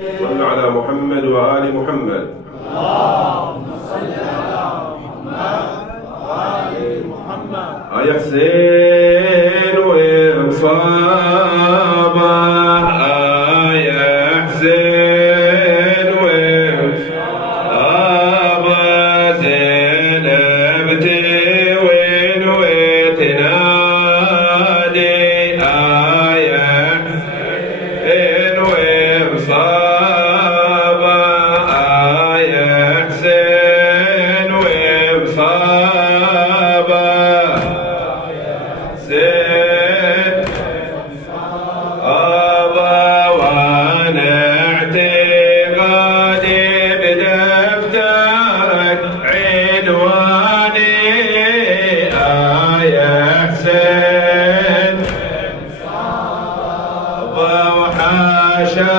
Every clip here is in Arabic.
صل على محمد وآل محمد. اللهم صل على محمد وآل محمد. يا حسين وين صابه، يا حسين وين صابه، زينب وين وتنادي، يا حسين وين صابه، يا حسين وين صابه، وانا اعتقادي بدفترك عنواني، يا حسين وحاشاك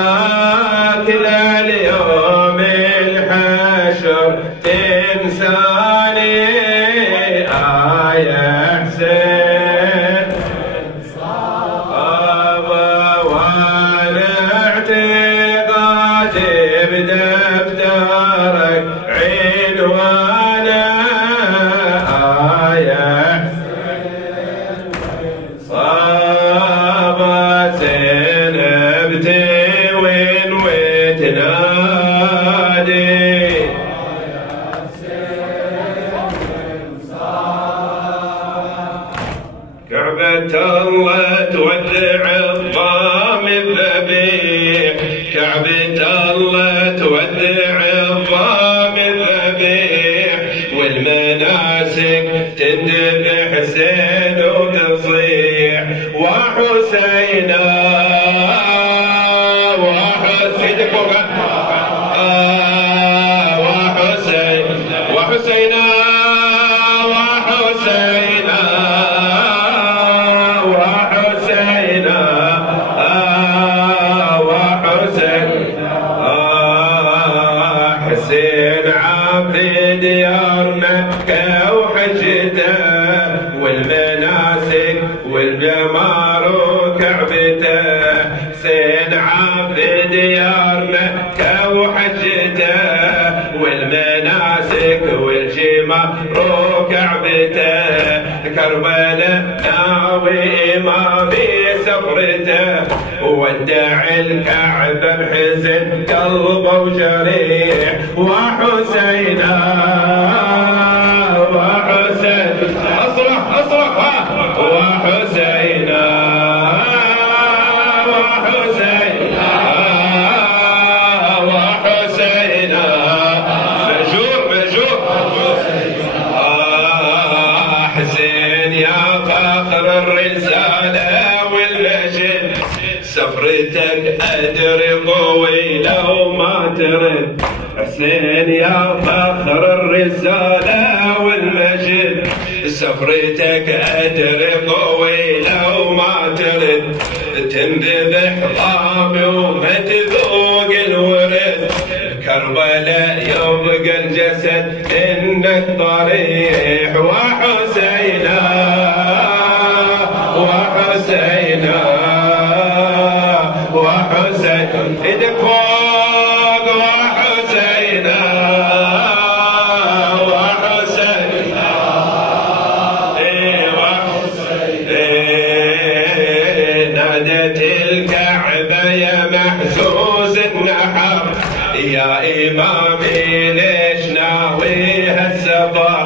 لليوم الحشر تنساني، يا حسين وانا اعتقادي بدفترك عنوانا، يا حسين صابت زينب وين وتنادي، كعبة الله تودع الضام الذبيح، كعبة الله تودع الضام الذبيح، والمناسك تندب حسين وتصيح، وحسينا وحسين وحسينا حسين عابد ديار مكة وحجته، والمناسك والجمار وكعبته، حسين عابد ديار مكة وحجته، والمناسك والجمار وكعبته، كربلاء ناوي ما في سفرته، ودع الكعبة بحزن قلبه وجريح، وحسينا وحسين اصرخ وحسينا وحسينا مجور حسين يا فخر الرسالة والمجد، سفرتك أدري طويلة وما ترد، حسين يا فخر الرسالة والمجد، سفرتك أدري طويلة وما ترد، تنذبح طامي وما تذوق الورد، كربلاء يبقى الجسد إنك ضريح، وحسينا وحسين ايدك فوق، وحسينا نادت الكعبة يا محزوز النحر، يا إمامي ليش ناوي هالسفر،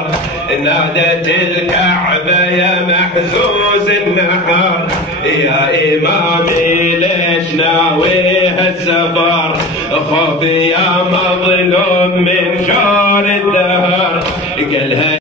نادت الكعبة يا محزوز النحر، يا إمامي ليش ناوي هالسفر، خوفي يا مظلوم من جور الدهر، قالها